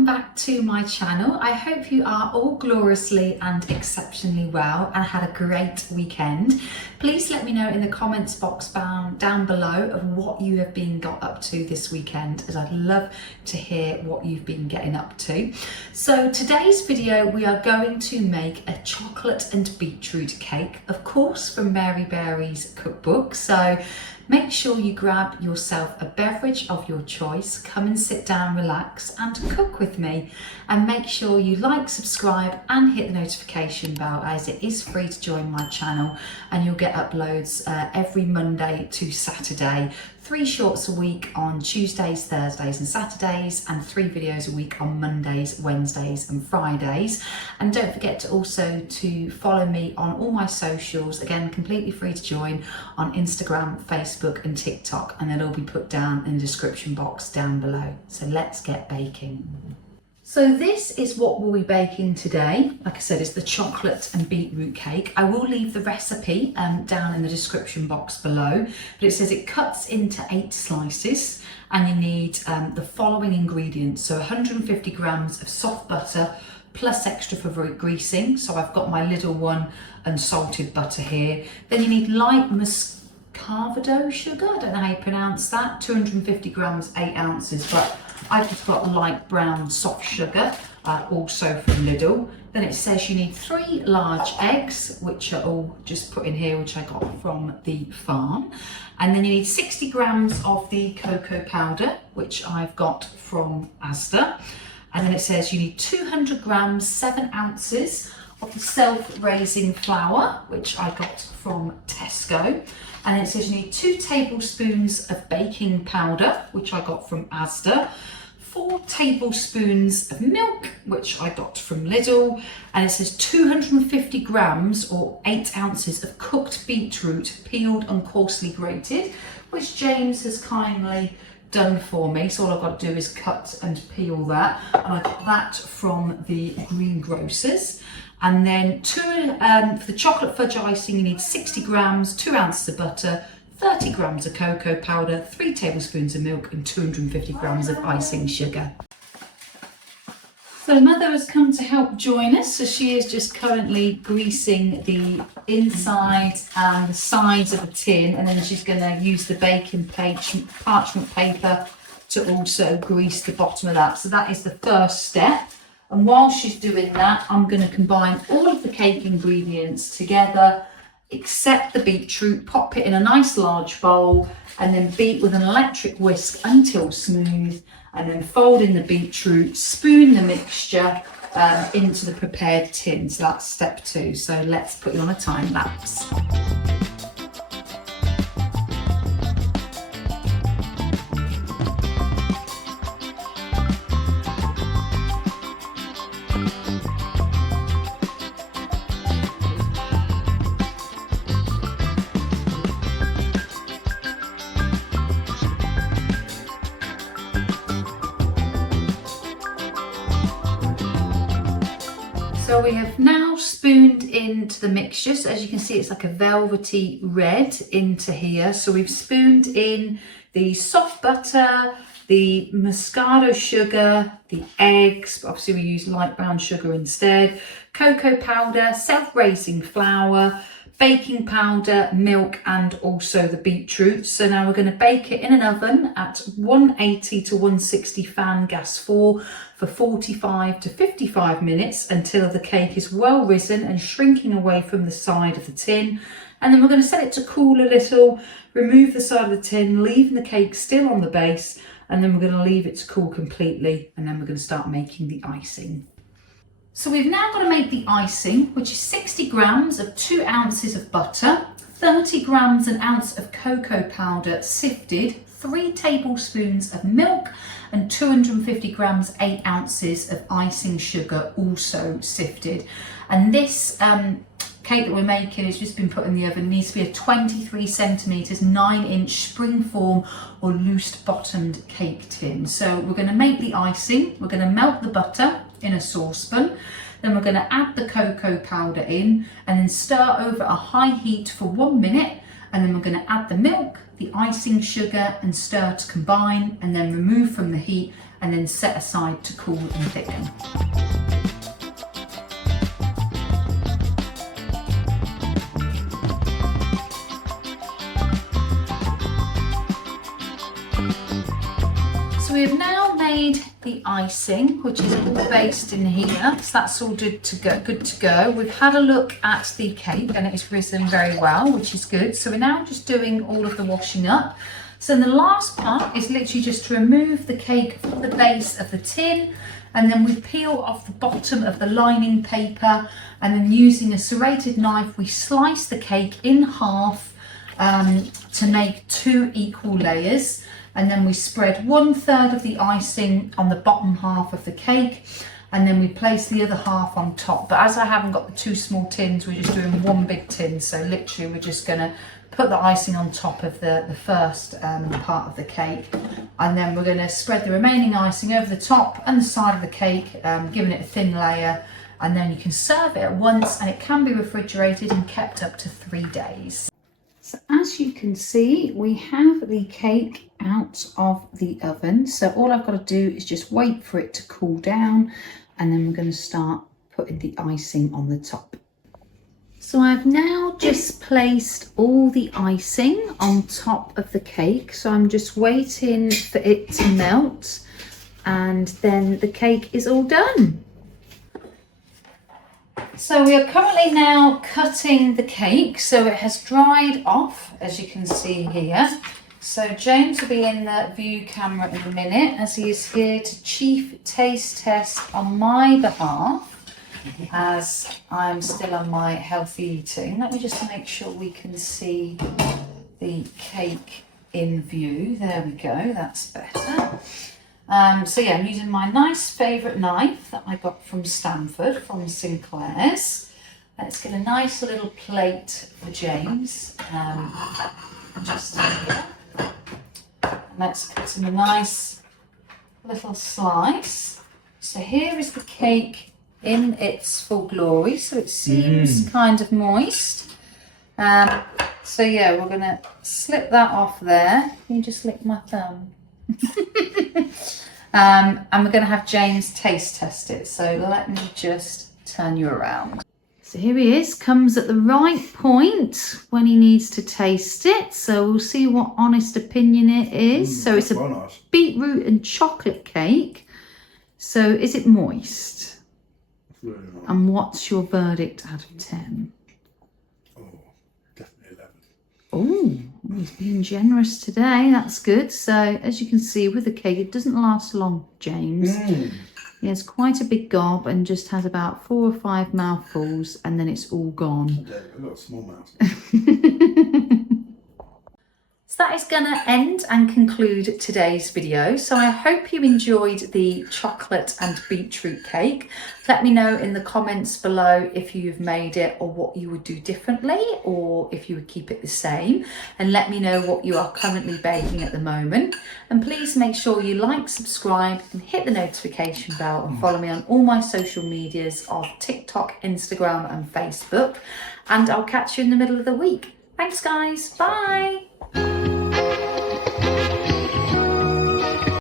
welcome back to my channel. I hope you are all gloriously and exceptionally well and had a great weekend. Please let me know in the comments box down below of what you have been got up to this weekend, as I'd love to hear what you've been getting up to. So today's video we are going to make a chocolate and beetroot cake, of course from Mary Berry's cookbook. So make sure you grab yourself a beverage of your choice, come and sit down, relax and cook with me, and make sure you like, subscribe and hit the notification bell, as it is free to join my channel and you'll get uploads every Monday to Saturday. 3 shorts a week on Tuesdays, Thursdays and Saturdays, and 3 videos a week on Mondays, Wednesdays and Fridays. And don't forget to also to follow me on all my socials, again completely free to join, on Instagram, Facebook and TikTok, and they'll all be put down in the description box down below. So let's get baking. So this is what we'll be baking today. Like I said, it's the chocolate and beetroot cake. I will leave the recipe down in the description box below, but it says it cuts into 8 slices and you need the following ingredients. So 150 grams of soft butter plus extra for greasing. So I've got my little one and salted butter here. Then you need light muscovado sugar, I don't know how you pronounce that, 250 grams, 8 ounces, but I've just got light brown soft sugar, also from Lidl. Then it says you need 3 large eggs, which are all just put in here, which I got from the farm. And then you need 60 grams of the cocoa powder, which I've got from Asda. And then it says you need 200 grams, 7 ounces of the self-raising flour, which I got from Tesco. And it says you need 2 tablespoons of baking powder, which I got from Asda, 4 tablespoons of milk, which I got from Lidl, and it says 250 grams or 8 ounces of cooked beetroot, peeled and coarsely grated, which James has kindly done for me. So all I've got to do is cut and peel that, and I got that from the greengrocers. And then for the chocolate fudge icing, you need 60 grams, 2 ounces of butter, 30 grams of cocoa powder, 3 tablespoons of milk and 250 grams of icing sugar. So Mother has come to help join us, so she is just currently greasing the inside and the sides of the tin, and then she's going to use the baking parchment paper to also grease the bottom of that. So that is the first step. And while she's doing that, I'm going to combine all of the cake ingredients together, except the beetroot, pop it in a nice large bowl and then beat with an electric whisk until smooth, and then fold in the beetroot, spoon the mixture into the prepared tin. So that's step 2. So let's put you on a time lapse. So we have now spooned into the mixture. So as you can see, it's like a velvety red into here. So we've spooned in the soft butter, the muscovado sugar, the eggs, but obviously we use light brown sugar instead, cocoa powder, self-raising flour, baking powder, milk and also the beetroot. So now we're going to bake it in an oven at 180 to 160 fan gas 4 for 45 to 55 minutes until the cake is well risen and shrinking away from the side of the tin. And then we're going to set it to cool a little, remove the side of the tin, leaving the cake still on the base, and then we're going to leave it to cool completely, and then we're going to start making the icing. So we've now got to make the icing, which is 60 grams of 2 ounces of butter, 30 grams an ounce of cocoa powder sifted, 3 tablespoons of milk and 250 grams, 8 ounces of icing sugar also sifted. And this cake that we're making has just been put in the oven. It needs to be a 23 centimetres, 9-inch springform or loose bottomed cake tin. So we're going to make the icing. We're going to melt the butter in a saucepan. Then we're going to add the cocoa powder in and then stir over a high heat for 1 minute. And then we're going to add the milk, the icing sugar and stir to combine, and then remove from the heat and then set aside to cool and thicken. So we have now made the icing, which is all based in here. So that's all good to go. We've had a look at the cake and it's risen very well, which is good. So we're now just doing all of the washing up. So the last part is literally just to remove the cake from the base of the tin, and then we peel off the bottom of the lining paper, and then using a serrated knife we slice the cake in half to make 2 equal layers, and then we spread 1/3 of the icing on the bottom half of the cake, and then we place the other half on top. But as I haven't got the 2 small tins, we're just doing 1 big tin, so literally we're just going to put the icing on top of the first part of the cake, and then we're going to spread the remaining icing over the top and the side of the cake, giving it a thin layer, and then you can serve it at once, and it can be refrigerated and kept up to 3 days. So as you can see, we have the cake out of the oven, so all I've got to do is just wait for it to cool down, and then we're going to start putting the icing on the top. So I've now just placed all the icing on top of the cake. So I'm just waiting for it to melt, and then the cake is all done. So we are currently now cutting the cake. So it has dried off, as you can see here. So James will be in the view camera in a minute, as he is here to chief taste test on my behalf, as I'm still on my healthy eating. Let me just make sure we can see the cake in view. There we go, that's better. So yeah, I'm using my nice favourite knife that I got from Stanford, from Sinclair's. Let's get a nice little plate for James. Just here. And let's cut him a nice little slice. So here is the cake in its full glory, so it seems kind of moist. So yeah, we're going to slip that off there. Can you just lick my thumb? And we're going to have James taste test it, so let me just turn you around. So here he is, comes at the right point when he needs to taste it, so we'll see what honest opinion it is. So it's a beetroot and chocolate cake. So is it moist? Really nice. And what's your verdict out of 10? Oh, definitely 11. Oh, he's being generous today. That's good. So as you can see with the cake, it doesn't last long, James. He has quite a big gob and just has about 4 or 5 mouthfuls, and then it's all gone. I've got a small mouth. So that is going to end and conclude today's video. So I hope you enjoyed the chocolate and beetroot cake. Let me know in the comments below if you've made it or what you would do differently, or if you would keep it the same. And let me know what you are currently baking at the moment. And please make sure you like, subscribe and hit the notification bell, and follow me on all my social medias of TikTok, Instagram and Facebook. And I'll catch you in the middle of the week. Thanks guys, bye.